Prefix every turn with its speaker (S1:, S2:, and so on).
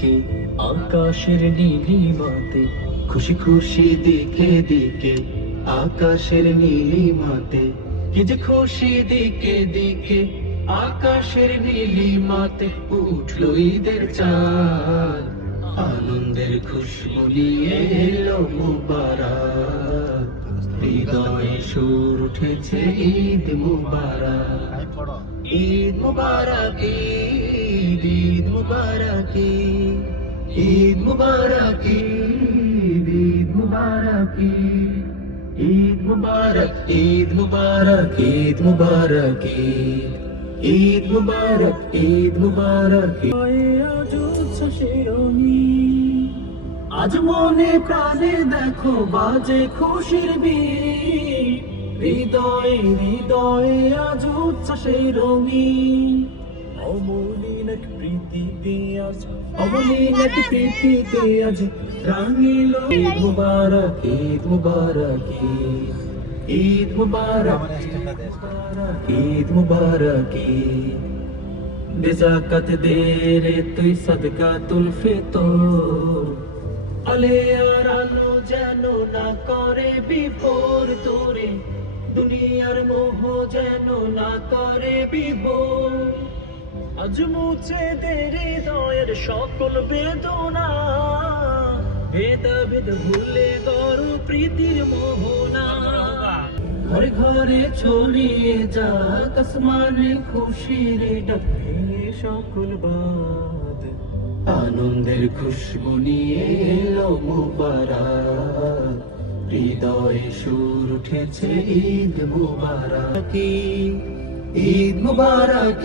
S1: কে আকাশের নীলিমাতে খুশি খুশি দিকে দিকে আকাশের নীলিমাতে কি যে খুশি দিকে দিকে আকাশের নীলিমাতে উঠল ঈদের চাঁদ আনন্দের খুশবু নিয়ে এলো মুবারক। হৃদয়ে সুর উঠেছে ঈদ মুবারক। ঈদ মুবারক ঈদ ঈদ ঈদ ঈদ মুবারক ঈদ মুবারক ঈদ মুবারক ঈদ মুবারক ঈদ মুবারক। আজ মনে প্রাণে দেখো বাজে খুশির বীর হৃদয়ে হৃদয়ে আজ উচ্ছ্বাসে রঙিন, অমলিন এক রাঙিল ঈদ মুবারক ঈদ মুবারক ঈদ মুবারক দে রে তুই সদকা তুল ফিতর, আলে আর আলো যেন না করে বিপর তোরে দুনিয়ার মোহ যেন না করে বিভোর আজ মুছে দে হৃদয়ের সকল বেদনা। ভেদ ভেদ ভুলে গর প্রীতির মোহনা। ঘরে ঘরে ছড়িয়ে যা আসমানে খুশির ডাকে। সকল বাদ। আনন্দের খুশবু নিয়ে এলো মুবারক। হৃদয়ে সুর উঠেছে ঈদ মুবারক। ঈদ মুবারক